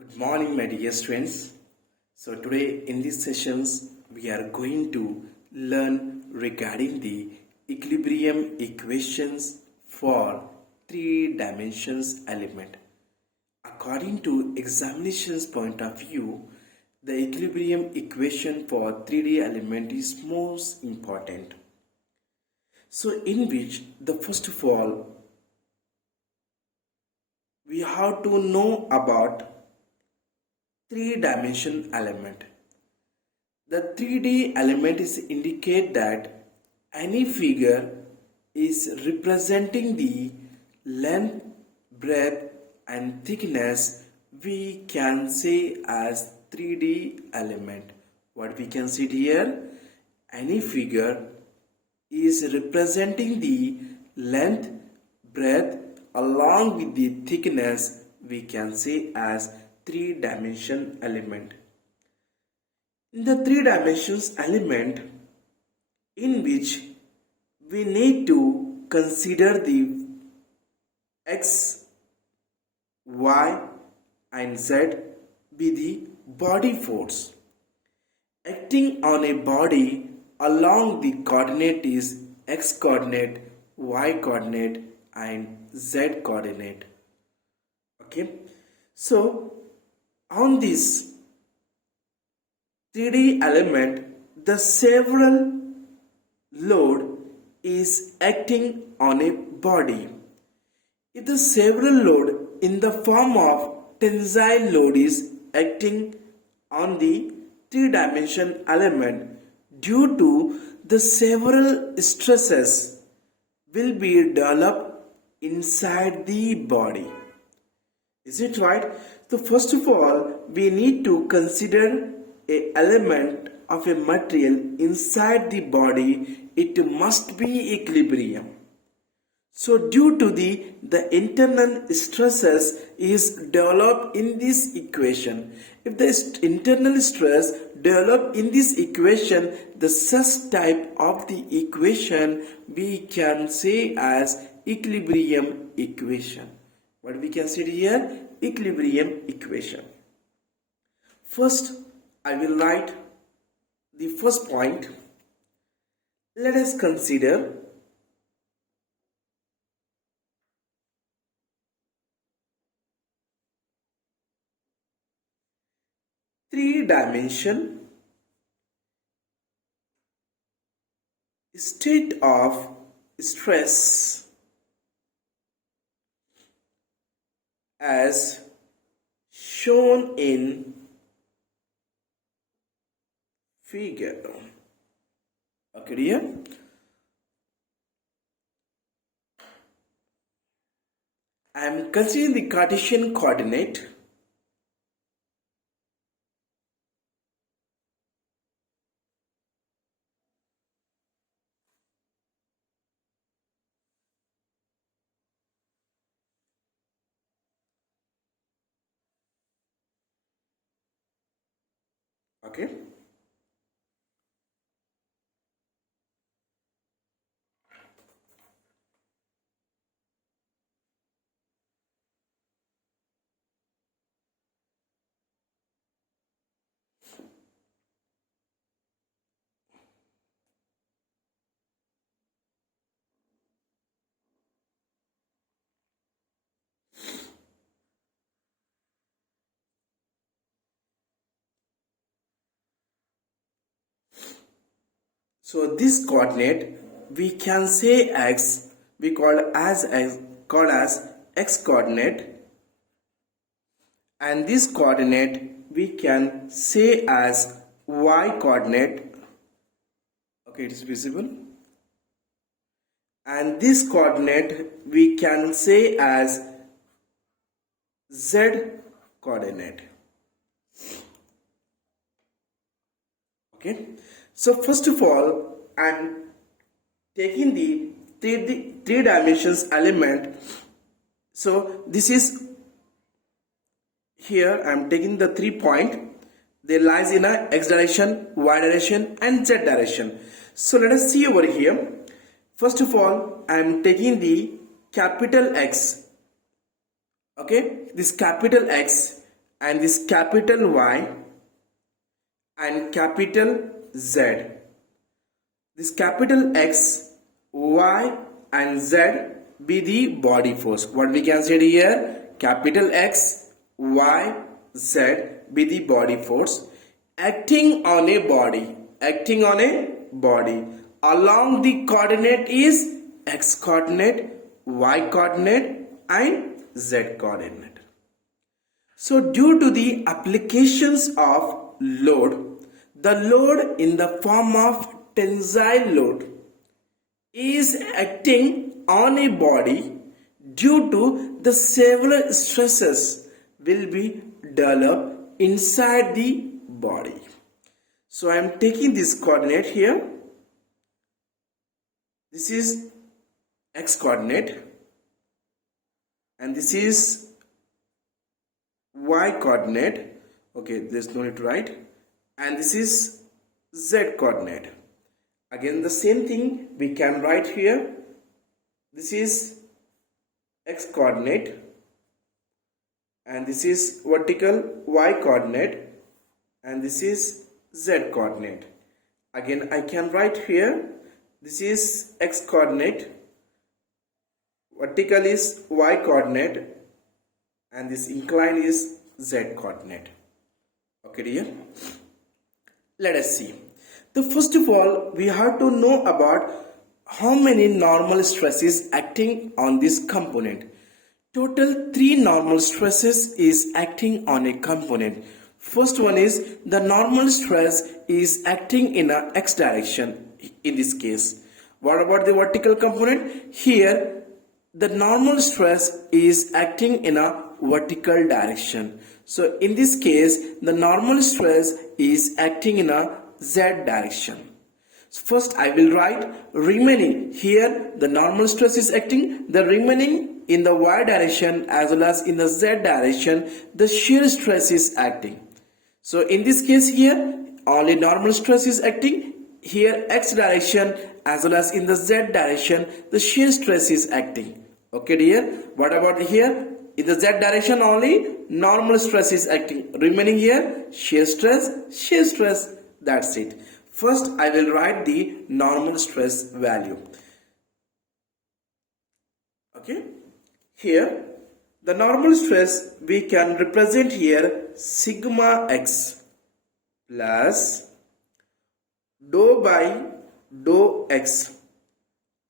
Good morning, my dear students. So today in these sessions we are going to learn regarding the equilibrium equations for three dimensions element. According to examinations point of view, the equilibrium equation for 3D element is most important. So in which the first of all we have to know about three-dimension element. The 3D element is indicate that any figure is representing the length, breadth and thickness we can say as 3D element. What we can see here? Any figure is representing the length, breadth along with the thickness we can say as three-dimension element. In the three dimensions element in which we need to consider the x, y and z be the body force acting on a body along the coordinate is x coordinate, y coordinate and z coordinate. Okay, so on this 3D element, the several load is acting on a body. If the several load in the form of tensile load is acting on the three-dimension element, due to the several stresses will be developed inside the body. Is it right? So first of all, we need to consider a element of a material inside the body. It must be equilibrium. So due to the internal stresses is developed in this equation. If the internal stress develop in this equation, the such type of the equation we can say as equilibrium equation. What we can see here? Equilibrium equation. First, I will write the first point. Let us consider three-dimension state of stress as shown in figure. Okay, dear. I am considering the Cartesian coordinate. Okay. So this coordinate we can say x, we call as x coordinate, and this coordinate we can say as y coordinate. Okay, it is visible. And this coordinate we can say as z coordinate. Okay, so first of all, I am taking the three dimensions element. So this is here I am taking the 3 point. They lies in a x direction, y direction and z direction. So let us see over here. First of all, I am taking the capital X. Okay, this capital X and this capital Y and capital Z. This capital X, Y and Z be the body force. What we can say here? Capital X, Y, Z be the body force acting on a body. Acting on a body. Along the coordinate is X coordinate, Y coordinate and Z coordinate. So due to the applications of load, the load in the form of tensile load is acting on a body due to the several stresses will be developed inside the body. So I am taking this coordinate here. This is X coordinate and this is Y coordinate. Okay, there's no need to write. And this is Z coordinate. Again the same thing we can write here. This is X coordinate and this is vertical Y coordinate and this is Z coordinate. Again I can write here, this is X coordinate, vertical is Y coordinate and this incline is Z coordinate. Okay dear, let us see. The first of all we have to know about how many normal stresses acting on this component. Total 3 normal stresses is acting on a component. First one is the normal stress is acting in a X direction in this case. What about the vertical component? Here the normal stress is acting in a vertical direction. So in this case the normal stress is acting in a Z direction. So first I will write remaining. Here the normal stress is acting, the remaining in the Y direction as well as in the Z direction the shear stress is acting. So in this case here only normal stress is acting, here X direction as well as in the Z direction the shear stress is acting. Okay dear, what about here? In the Z direction only normal stress is acting, remaining here shear stress, that's it. First I will write the normal stress value. Okay, here the normal stress we can represent here sigma X plus dou by dou X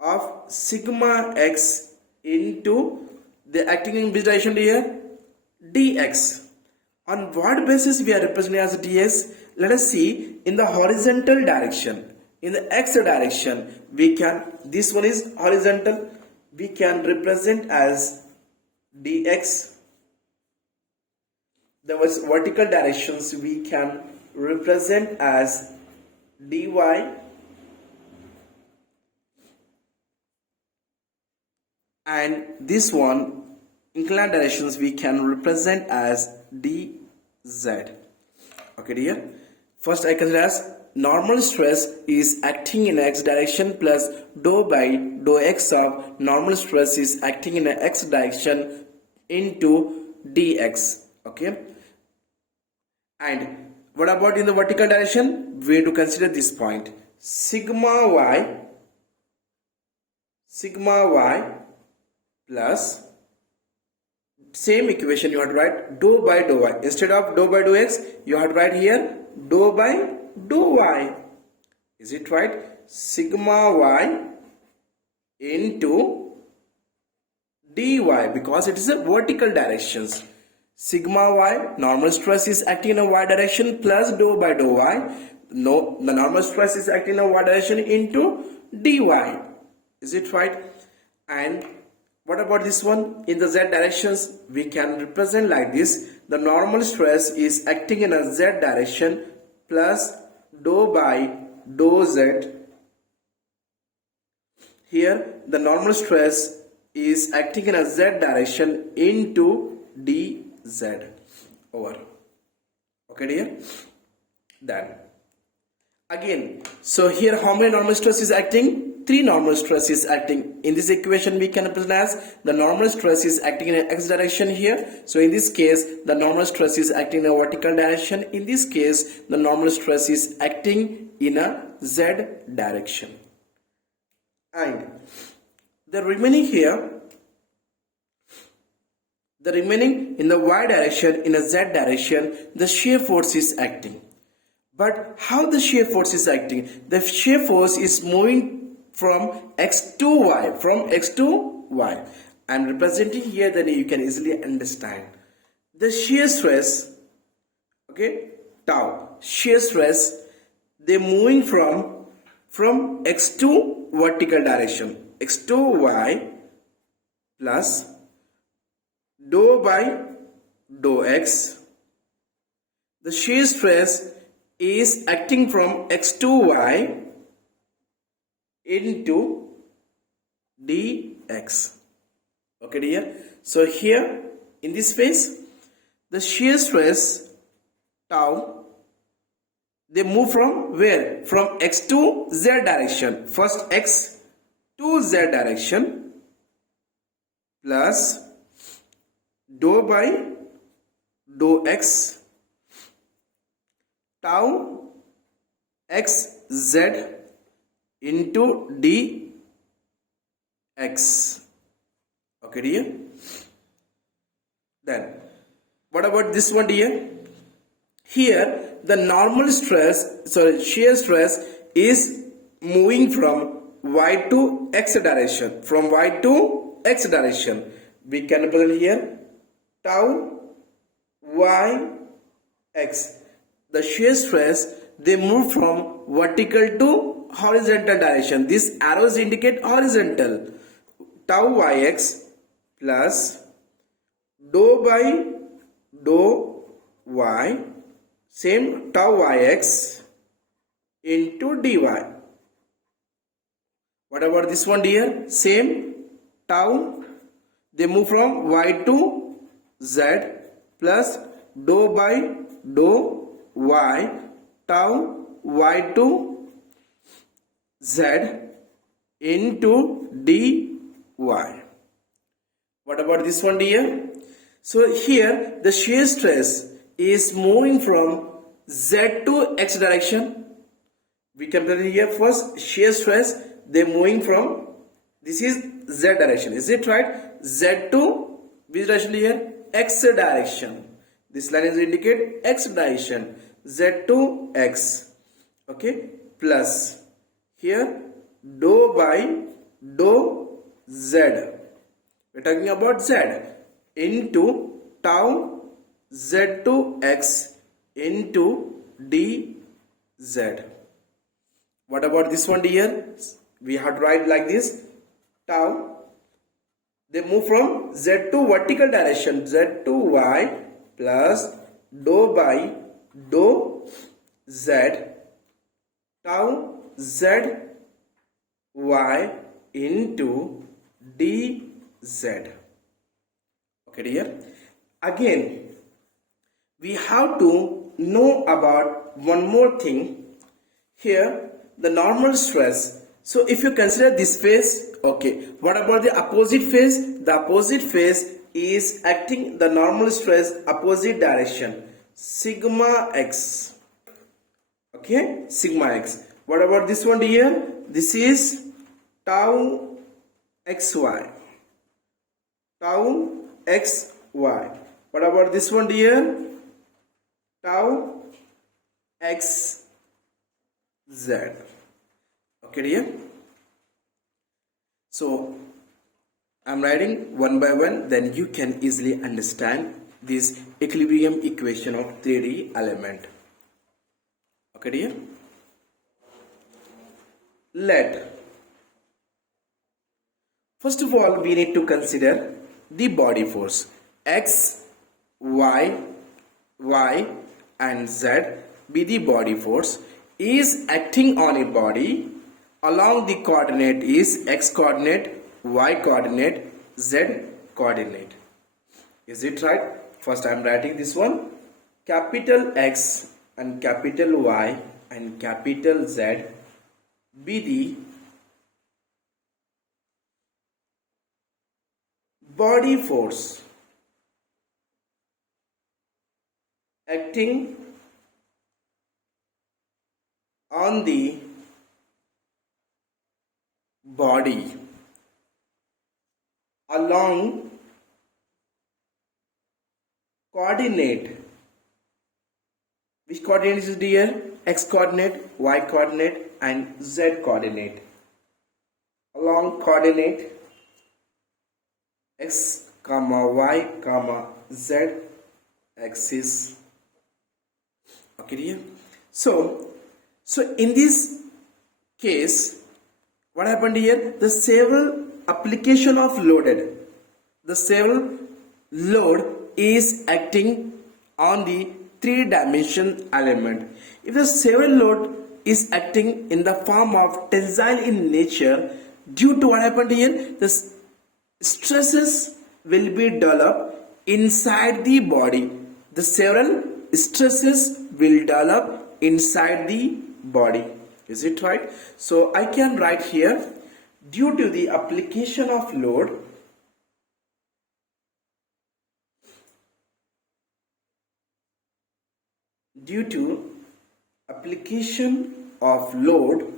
of sigma X into the acting in which direction here? dx. On what basis we are representing as dx? Let us see in the horizontal direction. In the X direction we can, this one is horizontal, we can represent as dx. The vertical directions we can represent as dy, and this one inclined directions we can represent as dz. Okay dear, first I consider as normal stress is acting in X direction plus dou by dou X of normal stress is acting in a X direction into dx. Okay, and what about in the vertical direction? We have to consider this point sigma y plus same equation you have to write dou by dou y. Instead of dou by dou x you have to write here dou by dou y. Is it right? Sigma y into dy, because it is a vertical directions. Sigma y, normal stress is acting in a y direction plus dou by dou y. No, the normal stress is acting in a y direction into dy. Is it right? And what about this one? In the z directions we can represent like this. The normal stress is acting in a z direction plus dou by dou z. Here the normal stress is acting in a z direction into dz over. Okay dear? Then again, so here how many normal stress is acting? three normal stress is acting. In this equation we can represent as the normal stress is acting in an x direction here. So in this case the normal stress is acting in a vertical direction. In this case the normal stress is acting in a z direction. And the remaining here, the remaining in the y direction, in a z direction, the shear force is acting. But how the shear force is acting? The shear force is moving from x to y, from x to y. I am representing here, then you can easily understand. The shear stress, okay, tau, shear stress, they moving from x to vertical direction, x to y plus dou by dou x. The shear stress is acting from x to y into dx. Okay dear, so here in this phase the shear stress tau, they move from where? From x to z direction. First x to z direction plus dou by dou x tau x z into dx. Okay dear. Then what about this one dear? Here the normal stress, shear stress is moving from y to x direction. From y to x direction. We can represent here tau y x. The shear stress, they move from vertical to horizontal direction. These arrows indicate horizontal. Tau yx plus dou by dou y, same tau yx into dy. What about this one dear? Same tau, they move from y to z plus dou by dou y tau y to z into dy. What about this one dear? So here the shear stress is moving from z to x direction. We can put it here first, shear stress, they moving from, this is z direction, is it right? Z to which direction here? X direction. This line is indicate x direction, z to x, okay, plus here dou by dou z, we are talking about z, into tau z to x into dz. What about this one dear? We have to write like this, tau, they move from z to vertical direction, z to y plus dou by dou z tau z y into dz. Okay dear. Again we have to know about one more thing here, the normal stress. So if you consider this phase, okay, what about the opposite phase? The opposite phase is acting the normal stress opposite direction, sigma x. Okay, sigma x. What about this one here? This is tau xy, tau xy. What about this one here? Tau xz. Okay dear. So I am writing one by one, then you can easily understand this equilibrium equation of 3D element. Okay dear. First of all we need to consider the body force. X, y and z be the body force is acting on a body along the coordinate is x coordinate, y coordinate, z coordinate. Is it right? First I am writing this one, capital X and capital Y and capital Z be the body force acting on the body along coordinate. Which coordinate is dear? X coordinate, Y coordinate and Z coordinate. Along coordinate X comma Y comma Z axis. Okay dear. So in this case, what happened here? The several application of loaded. The several load is acting on the three-dimension element. If the several load is acting in the form of tensile in nature, due to what happened here, the stresses will be developed inside the body. The several stresses will develop inside the body. Is it right? So I can write here, due to the application of load, due to application of load,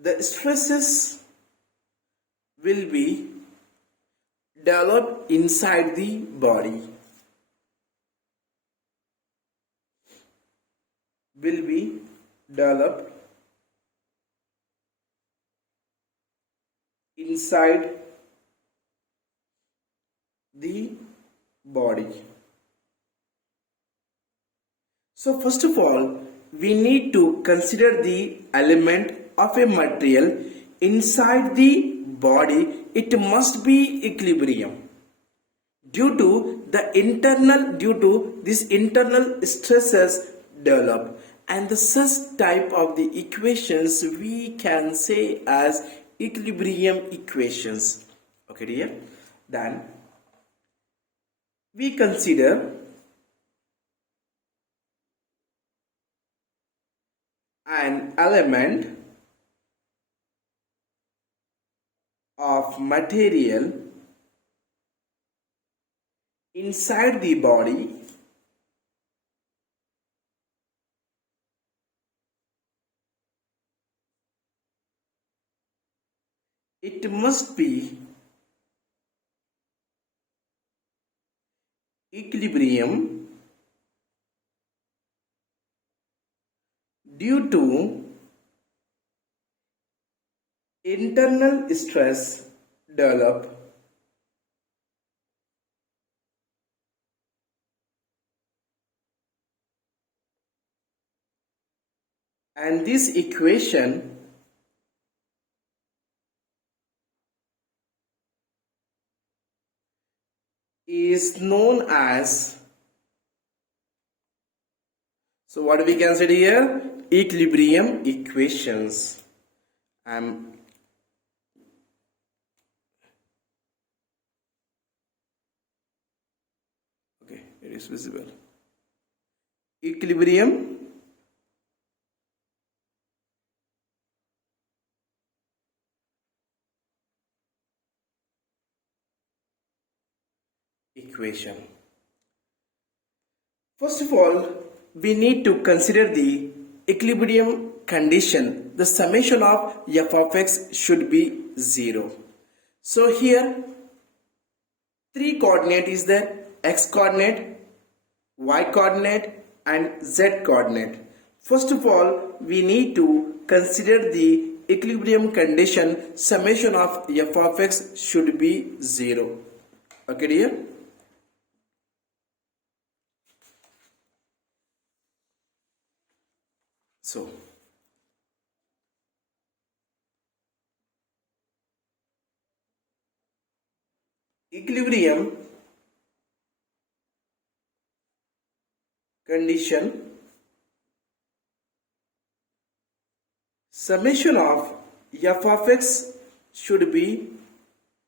the stresses will be developed inside the body. Will be developed inside the body. So first of all, we need to consider the element of a material inside the body. It must be equilibrium. Due to this internal stresses develop, and the such type of the equations we can say as equilibrium equations. Okay dear. Then we consider an element of material inside the body it must be equilibrium due to internal stress develop and this equation is known as, so what we can say here, equilibrium equations. Okay, it is visible. Equilibrium equation. First of all, we need to consider the equilibrium condition. The summation of f of x should be 0. So here three coordinate is there: x coordinate, y coordinate and z coordinate. First of all, we need to consider the equilibrium condition. Summation of f of x should be 0. Okay dear. So equilibrium condition, summation of f of x should be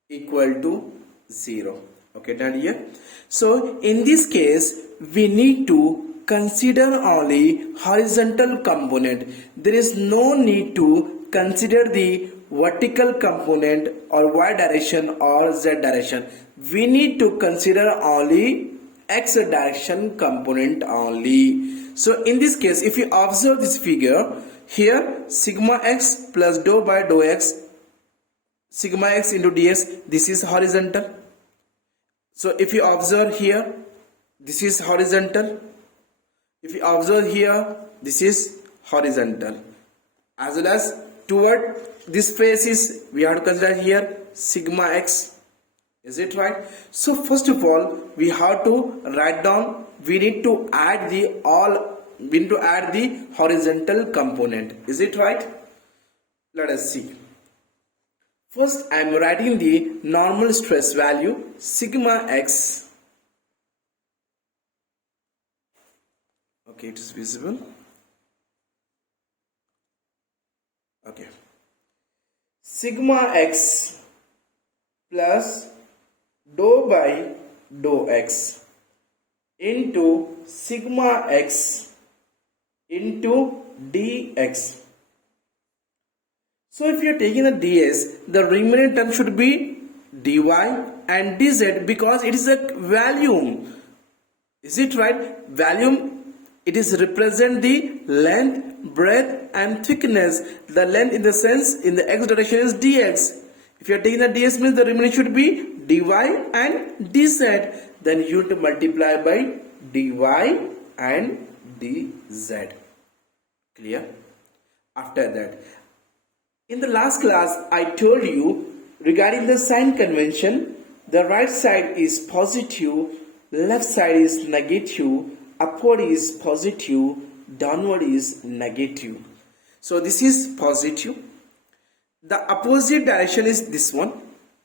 equal to 0. Okay, done here. So in this case we need to consider only horizontal component. There is no need to consider the vertical component or y direction or z direction. We need to consider only x direction component only. So in this case, if you observe this figure, here sigma x plus dou by dou x, sigma x into dx, this is horizontal. So if you observe here, this is horizontal. If you observe here, this is horizontal. As well as toward this face is, we have to consider here sigma x. Is it right? So first of all, we have to write down, we need to add the horizontal component. Is it right? Let us see. First, I am writing the normal stress value sigma x. Okay, it is visible. Okay. Sigma x plus dou by dou x into sigma x into dx. So if you are taking the ds, the remaining term should be dy and dz because it is a volume. Is it right? Volume, it is represent the length, breadth and thickness. The length in the sense in the x direction is dx. If you are taking the ds means the remaining should be dy and dz. Then you have to multiply by dy and dz. Clear? After that, in the last class I told you regarding the sign convention, the right side is positive, left side is negative, upward is positive, downward is negative. So this is positive. The opposite direction is this one.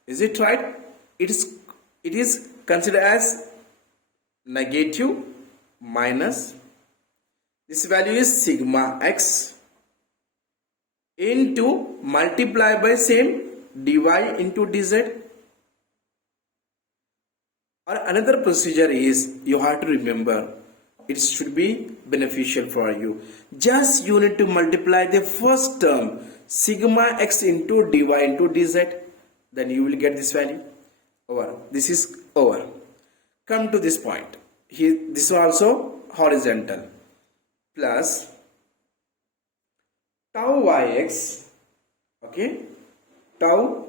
Is it right? It is considered as negative minus. This value is sigma x into multiply by same dy into dz. Or another procedure is, you have to remember, it should be beneficial for you. Just you need to multiply the first term sigma x into dy into dz. Then you will get this value. Over. This is over. Come to this point. Here, this is also horizontal. Plus tau yx, okay, tau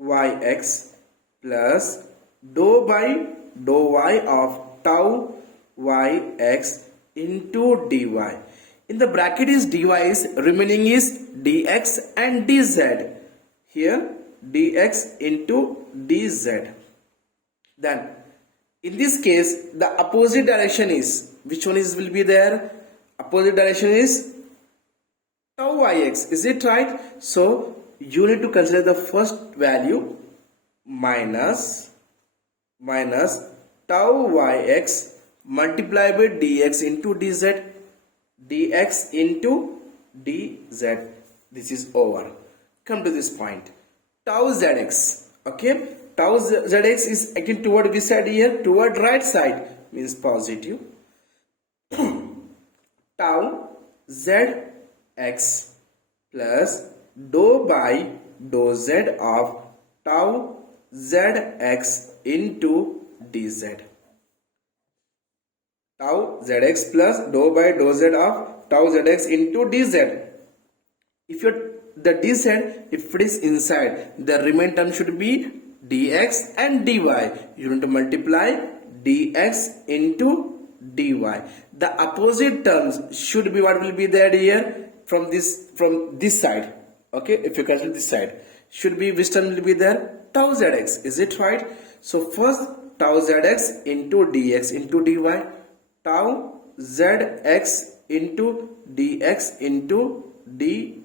yx plus dou by dou y of tau yx into dy. In the bracket is dy, is remaining is dx and dz. Here dx into dz. Then in this case the opposite direction is, which one is will be there? Opposite direction is tau yx. Is it right? So you need to consider the first value minus tau yx multiply by dx into dz, dx into dz. This is over. Come to this point. Tau zx. Okay. Tau zx is acting toward which side here? Toward right side, means positive. Tau zx plus dou by dou z of tau zx into dz. Tau zx plus dou by dou z of tau zx into dz. If the dz, if it is inside, the remaining term should be dx and dy. You need to multiply dx into dy. The opposite terms should be, what will be there here from this side. Okay, if you consider this side, should be, which term will be there? Tau zx. Is it right? So first tau zx into dx into dy, tau zx into dx into dy.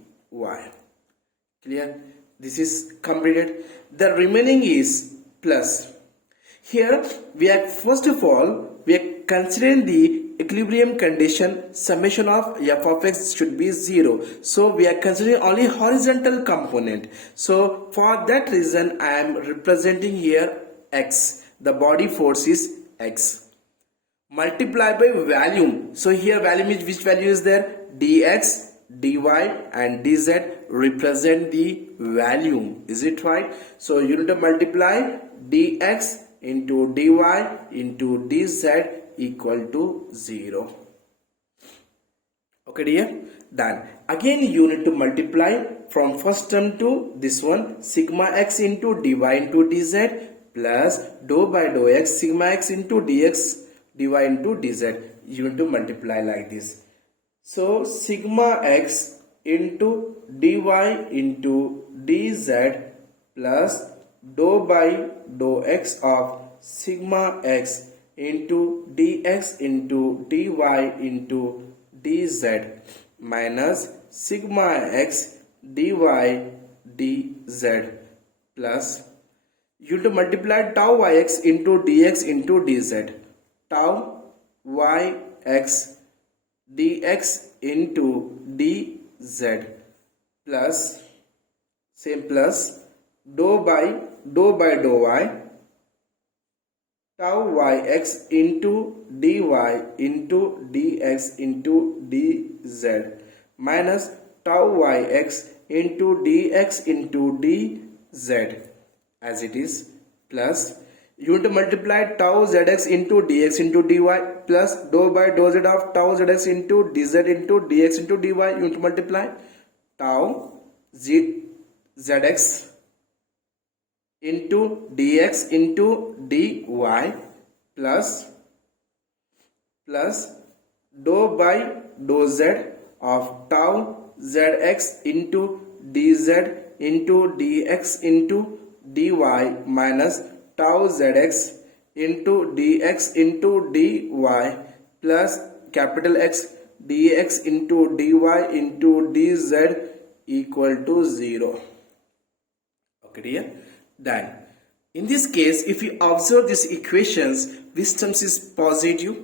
Clear? This is completed. The remaining is plus. Here we are, first of all, we are considering the equilibrium condition, summation of f of x should be 0. So we are considering only horizontal component. So for that reason I am representing here x. The body force is x. Multiply by volume. So here volume is, which value is there? Dx dy and dz represent the volume. Is it right? So you need to multiply dx into dy into dz equal to 0. Okay dear, then again you need to multiply from first term to this one, sigma x into dy into dz plus dou by dou x sigma x into dx dy into dz. You need to multiply like this. So sigma x into dy into dz plus dou by dou x of sigma x into dx into dy into dz minus sigma x dy dz plus you have to multiply tau yx into dx into dz, tau yx dx into dz plus same plus dou by dou y tau yx into dy into dx into dz minus tau yx into dx into dz as it is plus you have to multiply tau zx into dx into dy plus dou by dou z of tau zx into dz into dx into dy. You have to multiply tau zx into dx into dy plus dou by dou z of tau zx into dz into dx into dy minus tau zx into dx into dy plus capital X dx into dy into dz equal to 0. Okay dear, then in this case if you observe these equations, which terms is positive?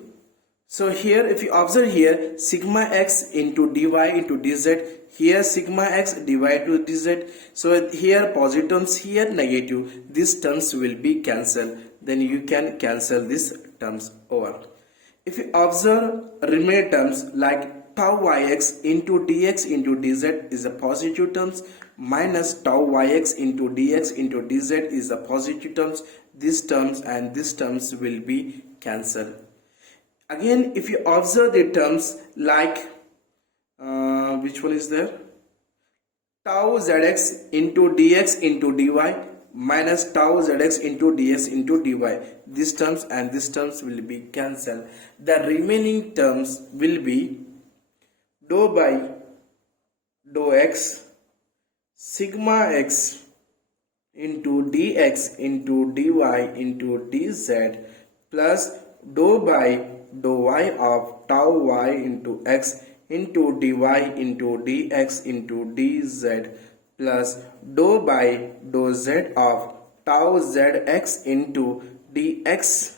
So here if you observe here sigma x into dy into dz, here sigma x divided to dz, so here positive terms, here negative, these terms will be cancelled, then you can cancel these terms over. If you observe remaining terms like tau yx into dx into dz is a positive terms minus tau yx into dx into dz is a positive terms, these terms and these terms will be cancelled. Again if you observe the terms like which one is there, tau zx into dx into dy minus tau zx into dx into dy, these terms and these terms will be cancelled. The remaining terms will be dou by dou x sigma x into dx into dy into dz plus dou by dou y of tau y into x into dy into dx into dz plus dou by dou z of tau zx into dx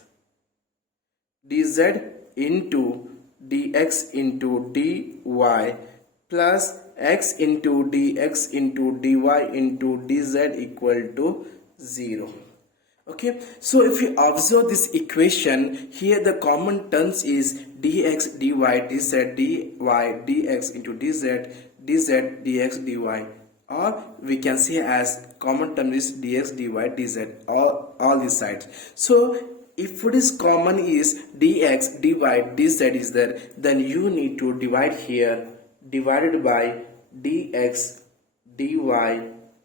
dz into dx into dy plus x into dx into dy into dz equal to 0. Okay, so if you observe this equation, here the common terms is dx dy dz dy dx into dz dz dx dy, or we can say as common term is dx dy dz all these sides. So if what is common is dx dy dz is there, then you need to divide here, divided by dx dy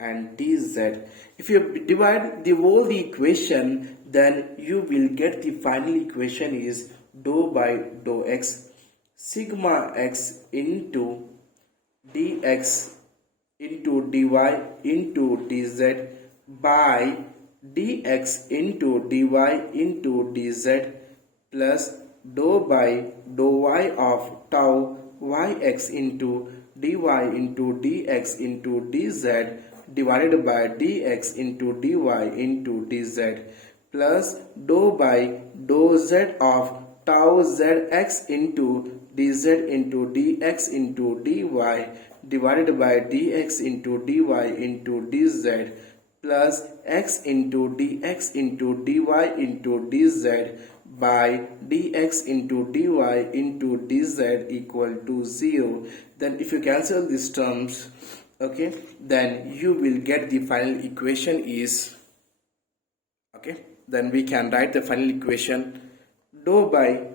and dz. If you divide the whole equation, then you will get the final equation is dou by dou x sigma x into dx into dy into dz by dx into dy into dz plus dou by dou y of tau yx into dy into dx into dz divided by dx into dy into dz plus dou by dou z of tau zx into dz into dx into dy divided by dx into dy into dz plus x into dx into dy into dz by dx into dy into dz equal to 0. Then if you cancel these terms, okay, then you will get the final equation is, okay, then we can write the final equation dou by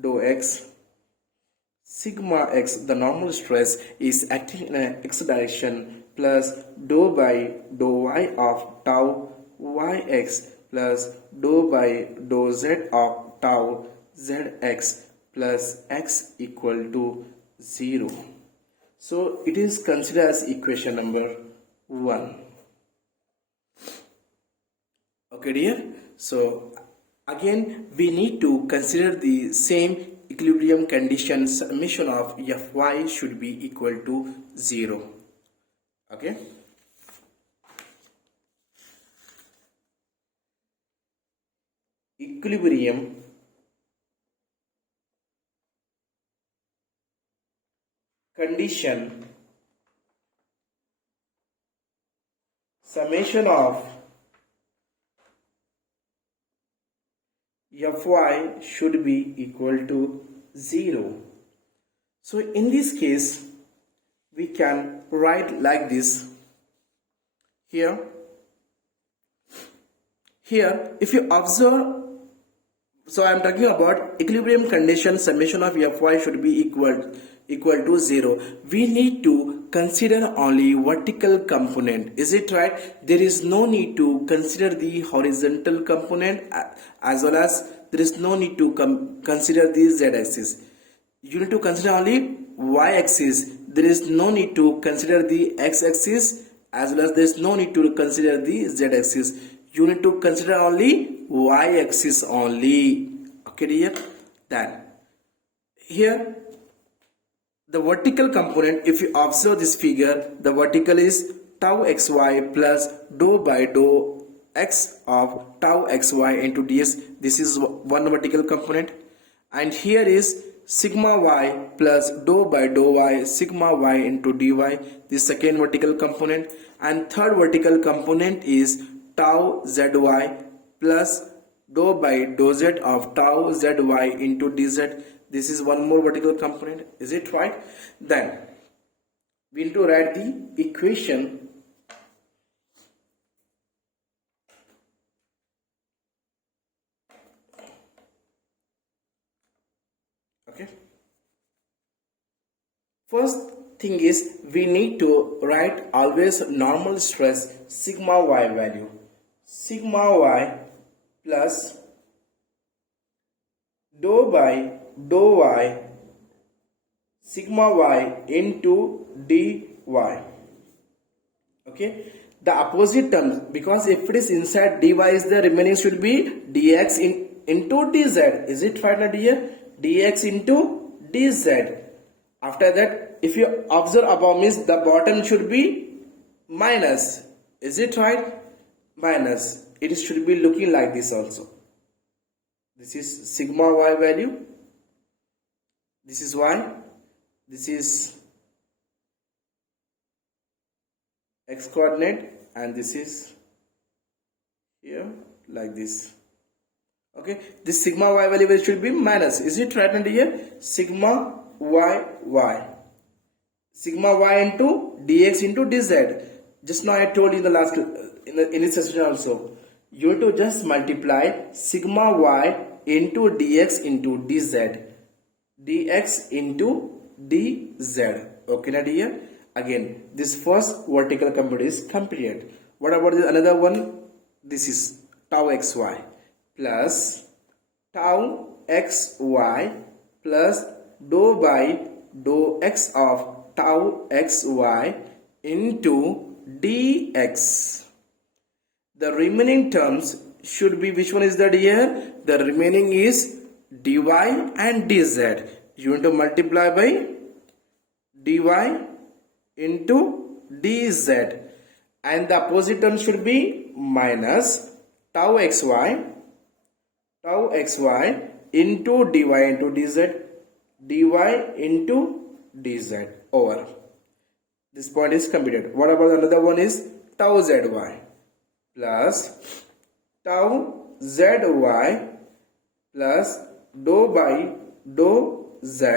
dou x sigma x, the normal stress is acting in an x direction, plus dou by dou y of tau yx plus dou by dou z of tau zx plus x equal to 0. So it is considered as equation number 1. Okay dear, so again we need to consider the same equilibrium condition. Summation of fy should be equal to 0. Okay, equilibrium condition, summation of fy should be equal to 0. So in this case we can write like this. Here if you observe, so I am talking about equilibrium condition, summation of fy should be equal to 0. We need to consider only vertical component. Is it right? There is no need to consider the horizontal component, as well as there is no need to consider the z-axis. You need to consider only y-axis. There is no need to consider the x-axis, as well as there is no need to consider the z-axis. You need to consider only y-axis only. Okay dear? Then here the vertical component, if you observe this figure, the vertical is tau xy plus dou by dou x of tau xy into ds. This is one vertical component, and here is sigma y plus dou by dou y sigma y into dy, this second vertical component, and third vertical component is tau zy plus dou by dou z of tau zy into dz. This is one more vertical component. Is it right? Then we need to write the equation okay. First thing is we need to write always normal stress sigma y value. Sigma y plus dou by dou y sigma y into dy. Okay, the opposite terms, because if it is inside dy, is the remaining should be dx into dz. Is it right, dear? Dx into dz. After that, if you observe above, means the bottom should be minus. Is it right? Minus. It should be looking like this also. This is sigma y value. This is y. This is x coordinate, and this is here like this. Okay, this sigma y value should be minus. Is it right under here? Sigma y, sigma y into dx into dz. Just now I told you in the last in this session also, you have to just multiply sigma y into dx into dz, dx into dz. Okay, na dear? Again, this first vertical component is completed. What about the another one? This is tau xy plus tau xy plus dou by dou x of tau xy into dx. The remaining terms should be, which one is that here? The remaining is dy and dz. You want to multiply by dy into dz, and the opposite term should be minus tau xy into dy into dz, dy into dz over. This point is completed. What about another one is tau zy plus tau zy plus dou by dou z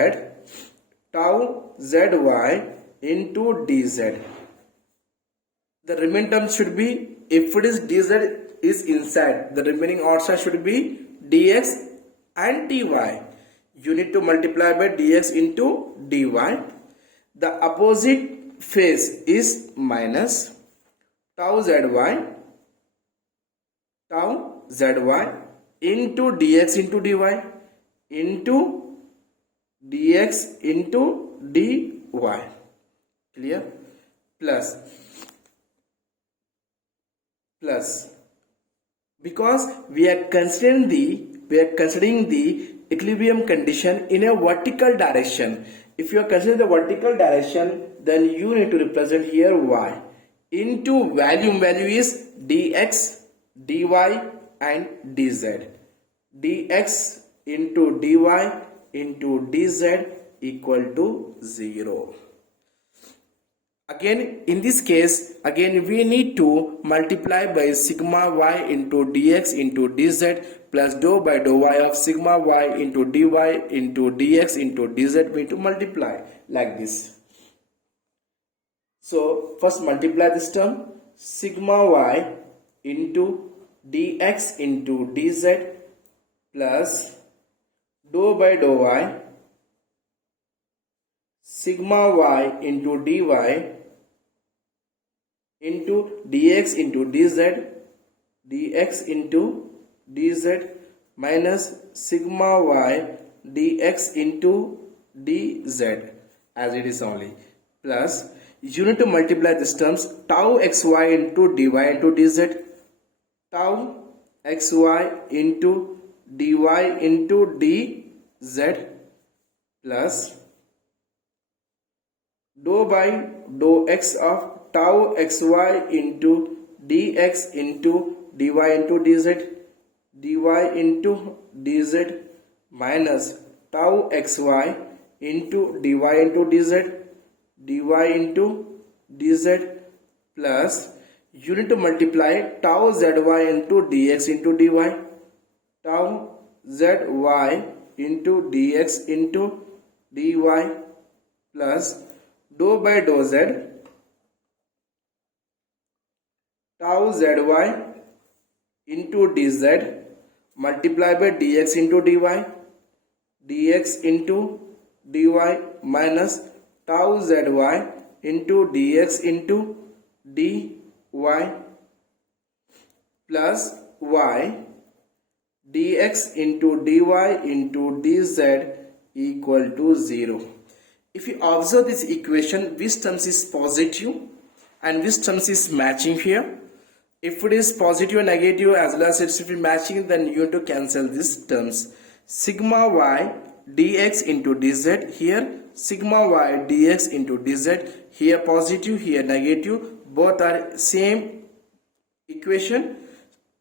tau zy into dz. The remaining terms should be, if it is dz is inside, the remaining outside should be dx and dy. You need to multiply by dx into dy. The opposite phase is minus tau zy into dx into dy into dx into dy. Clear? Plus because we are considering the equilibrium condition in a vertical direction. If you are considering the vertical direction, then you need to represent here y into value is dx, dy and dz. Dx into dy into dz equal to 0. Again, in this case, again we need to multiply by sigma y into dx into dz plus dou by dou y of sigma y into dy into dx into dz. We need to multiply like this. So first multiply this term, sigma y into dx into dz plus dou by dou y sigma y into dy into dx into dz minus sigma y dx into dz as it is only, plus you need to multiply these terms, tau xy into dy into dz, tau xy into dy into dz plus dou by dou x of tau xy into dx into dy into dz minus tau xy into dy into dz plus you need to multiply tau zy into dx into dy, tau zy into dx into dy plus dou by dou z tau zy into dz multiply by dx into dy minus tau zy into dx into dy plus y dx into dy into dz equal to 0. If you observe this equation, which terms is positive and which terms is matching here? If it is positive and negative as well as it should be matching, then you have to cancel these terms. Sigma y dx into dz, here sigma y dx into dz, here positive, here negative, both are same equation,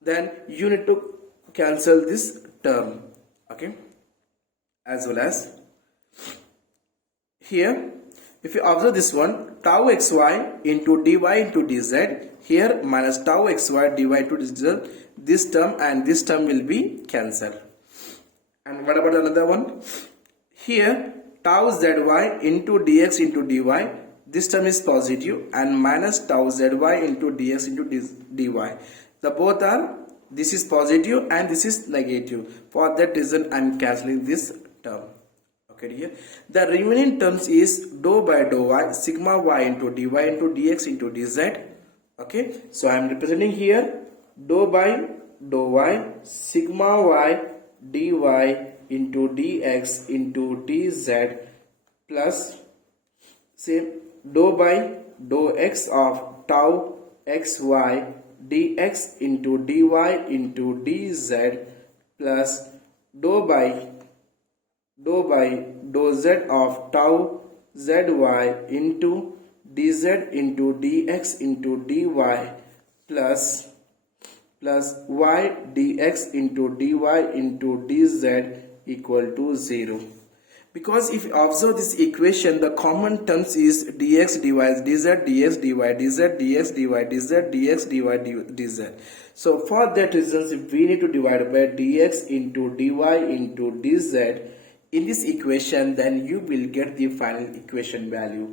then you need to cancel this term, okay, as well as here if you observe this one, tau xy into dy into dz, here minus tau xy dy into dz, this term and this term will be cancelled. And what about another one? Here tau zy into dx into dy, this term is positive, and minus tau zy into dx into dy, the both are, this is positive and this is negative. For that reason I am cancelling this term. Okay, here the remaining terms is dou by dou y sigma y into dy into dx into dz. Okay, so I am representing here dou by dou y sigma y dy into dx into dz plus same dou by dou x of tau xy dx into dy into dz plus dou by dou z of tau zy into dz into dx into dy plus y dx into dy into dz equal to 0. Because if you observe this equation, the common terms is dx dy dz, dx dy dz, dx dy dz, dx dy dz. So for that reasons, if we need to divide by dx into dy into dz in this equation, then you will get the final equation value.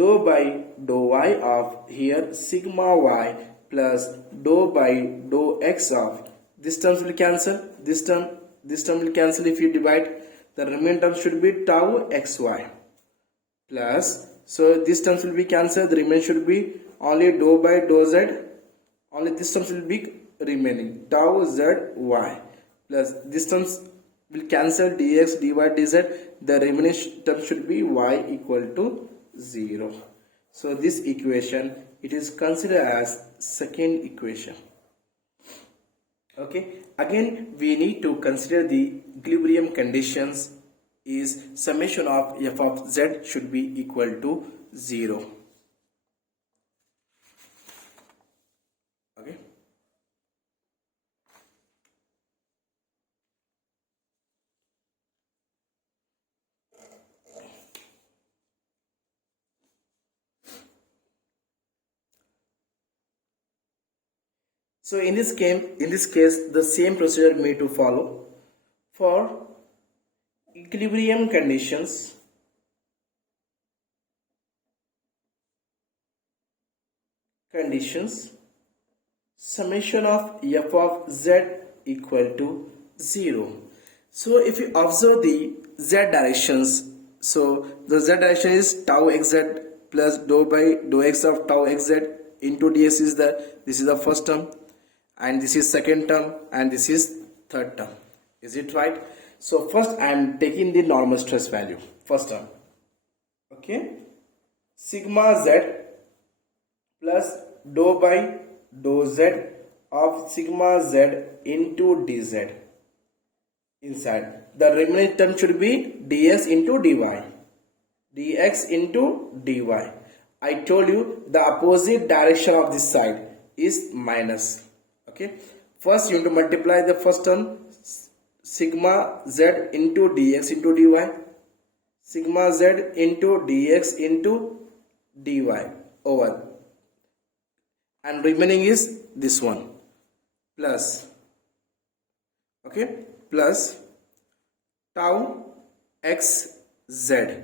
Dou by dou y of here sigma y plus dou by dou x of this terms will cancel. This term will cancel if you divide. The remaining term should be tau xy plus, so these terms will be cancelled. The remaining should be only dou by dou z. Only this terms will be remaining tau z y plus this terms will cancel dx dy dz. The remaining term should be y equal to 0. So this equation, it is considered as second equation. Okay, again we need to consider the equilibrium conditions is summation of f of z should be equal to 0. Okay. So in this case, the same procedure may to follow for equilibrium conditions. Summation of f of z equal to 0. So if you observe the z directions, so the z direction is tau xz plus dou by dou x of tau xz into ds is this is the first term, and this is second term, and this is third term. Is it right? So first I am taking the normal stress value, first term. Okay, sigma z plus dou by dou z of sigma z into dz inside. The remaining term should be ds into dy, dx into dy. I told you the opposite direction of this side is minus. Okay, first you have to multiply the first term sigma z into dx into dy, sigma z into dx into dy over, and remaining is this one plus, okay, plus tau xz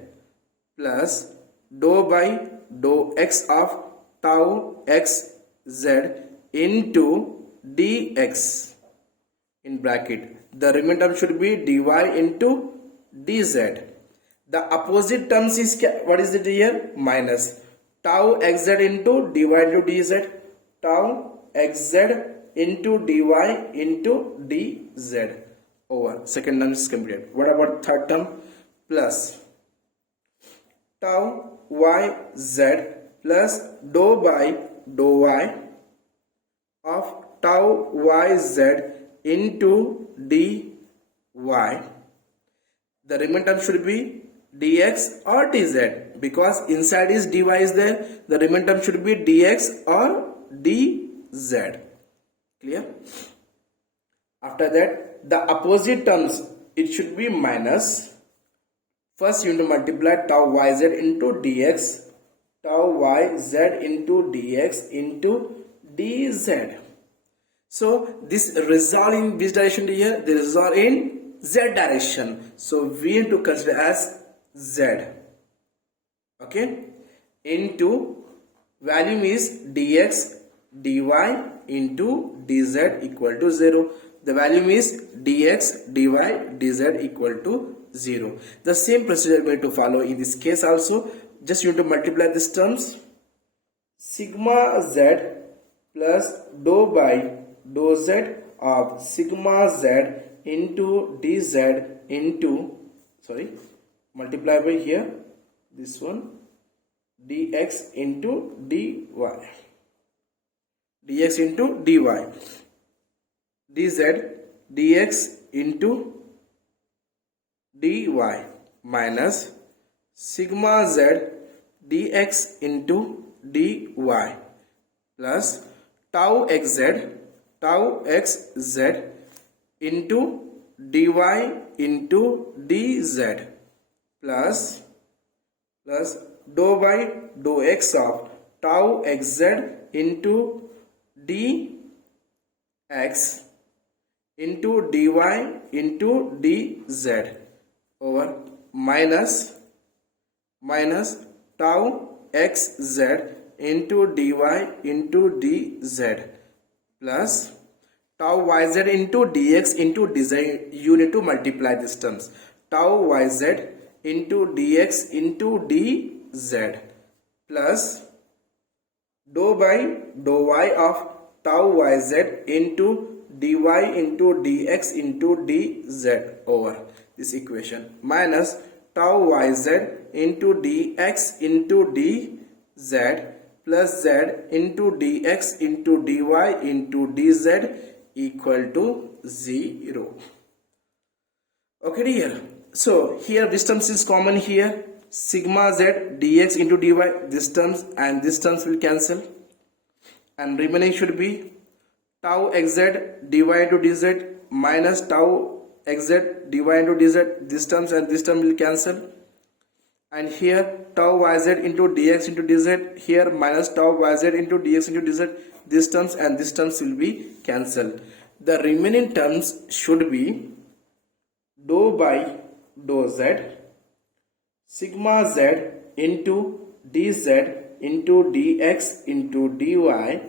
plus dou by dou x of tau xz into dx in bracket. The remaining term should be dy into dz. The opposite terms is what is it here? Minus tau xz into dy into dz, tau xz into dy into dz over. Second term is completed. What about third term? Plus tau yz plus dou by dou y of tau yz into dy. The remaining term should be dx or dz, because inside is dy is there. The remaining term should be dx or dz. Clear? After that, the opposite terms, it should be minus. First you need to multiply tau yz into dx, tau yz into dx into dz. So this resolve in which direction here? They resolve in z direction. So we need to consider as z. Okay, into value is dx dy into dz equal to 0. The value is dx dy dz equal to 0. The same procedure we have to follow in this case also. Just you need to multiply these terms. Sigma z plus dou by dou z of sigma z into dz into, multiply by here this one dx into dy, dx into dy, dz dx into dy minus sigma z dx into dy plus tau xz into dy into dz plus dou by dou x of tau xz into dy x into dy into dz over minus tau xz into dy into dz plus tau yz into dx into dz. You need to multiply this terms. Tau yz into dx into dz plus dou by dou y of tau yz into dy into dx into dz over this equation minus tau yz into dx into dz plus z into dx into dy into dz equal to 0. Okay dear, so here this terms is common here, sigma z dx into dy, this terms and this terms will cancel and remaining should be tau xz dy into dz minus tau xz dy into dz, this terms and this term will cancel, and here tau yz into dx into dz, here minus tau yz into dx into dz, these terms and these terms will be cancelled. The remaining terms should be dou by dou z sigma z into dz into dx into dy,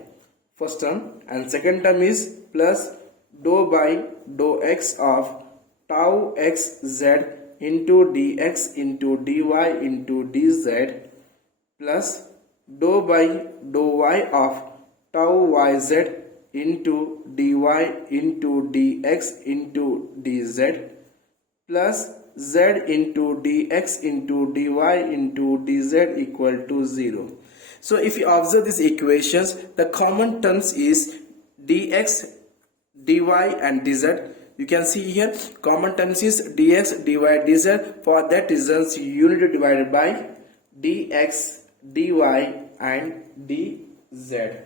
first term, and second term is plus dou by dou x of tau xz into dx into dy into dz plus dou by dou y of tau yz into dy into dx into dz plus z into dx into dy into dz equal to 0. So if you observe these equations, the common terms is dx, dy and dz. You can see here common terms is dx, dy, dz. For that reasons you need to divide it by dx, dy and dz.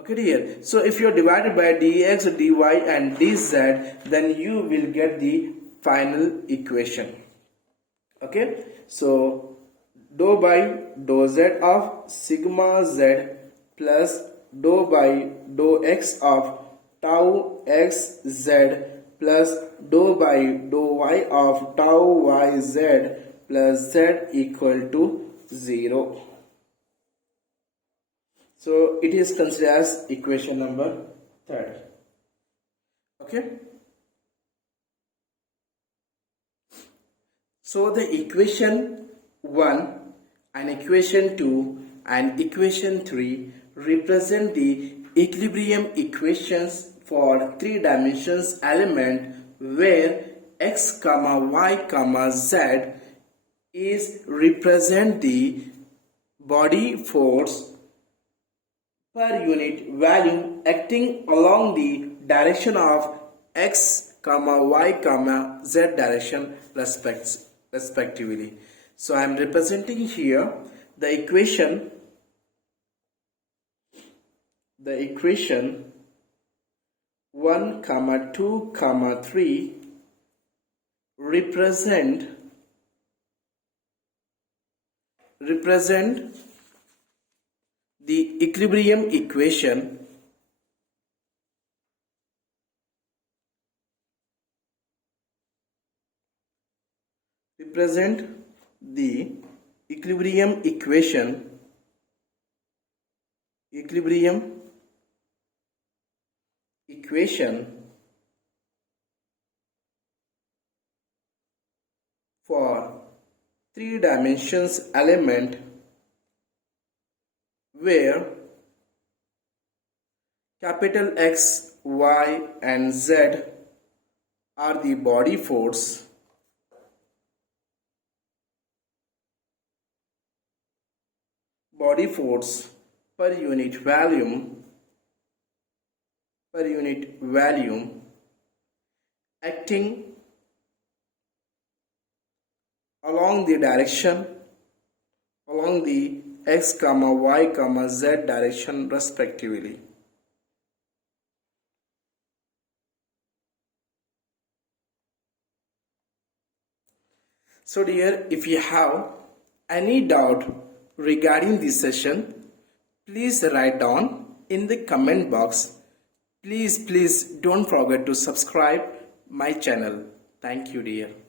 Okay dear, so if you are divided by dx, dy and dz, then you will get the final equation. Okay, so dou by dou z of sigma z plus dou by dou x of tau xz plus dou by dou y of tau yz plus z equal to 0. So it is considered as equation number 3. Okay. So the equation 1 and equation 2 and equation 3 represent the equilibrium equations for 3 dimensions element where x comma y comma z is represent the body force per unit value acting along the direction of x comma y comma z direction respectively. So I am representing here the equation 1 comma 2 comma 3 represent the equilibrium equation for 3 dimensions element where capital X, Y and Z are the body force per unit volume acting along the direction along the x comma y comma z direction respectively. So dear, if you have any doubt regarding this session, please write down in the comment box. Please don't forget to subscribe my channel. Thank you, dear.